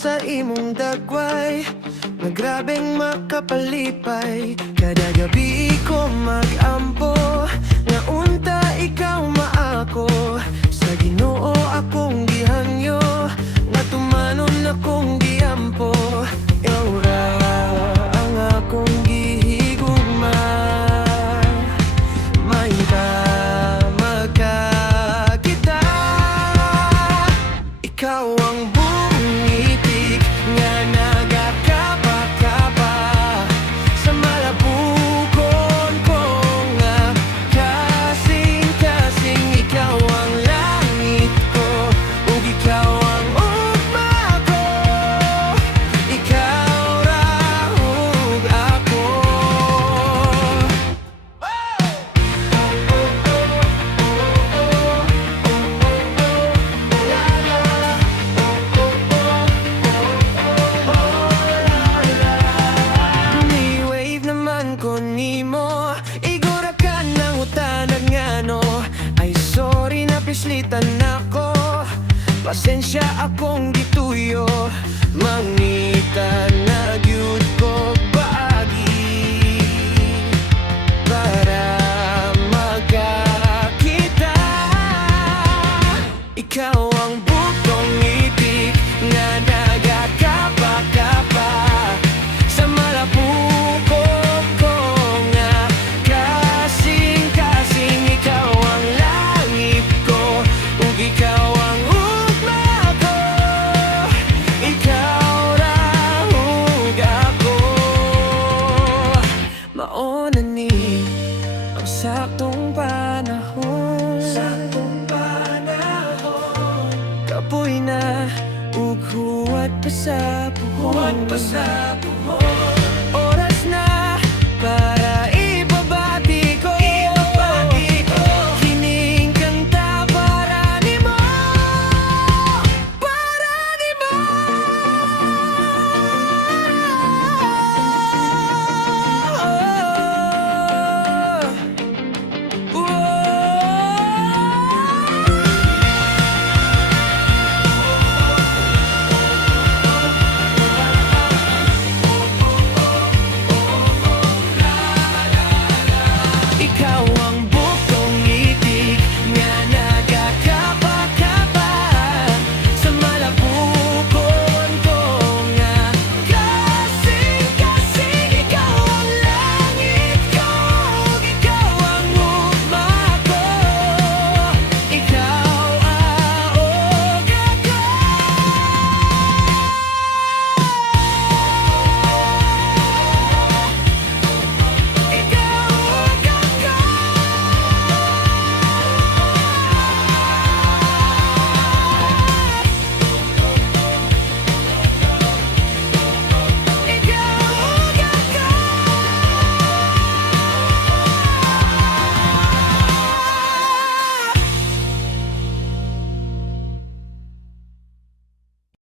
sa imong dagway nga grabeng makapalipay. Kada gabi ko mag-ampo nga unta ikaw maako. Sa Ginoo akong gihangyo nga tumanon akong giampo. Ikaw ra ang akong gihigugma, mainta magkakita. Ikaw ang bungitik nga nagakapa-kapa sa malabukon ko nga kasing-kasing. Ikaw ang langit ko ug ikaw ang ugma ko. Ikaw ra ug ako. Ni-wave naman ko nimo, igura ka ng utanag ngano. Ay sorry na pislitan ako, pasensya akong gituyo. Mangita na gyud ko paagi para magkakita. Ikaw ang butong itik nga nagakapa-kapa sa malabukon ko nga kasing-kasing. Ikaw ang langit ko ug ikaw ang ugma ko. Ikaw ra ug ako. Mao na ni ang saktong panahon, kapoy na ug huwad pa sa puhon.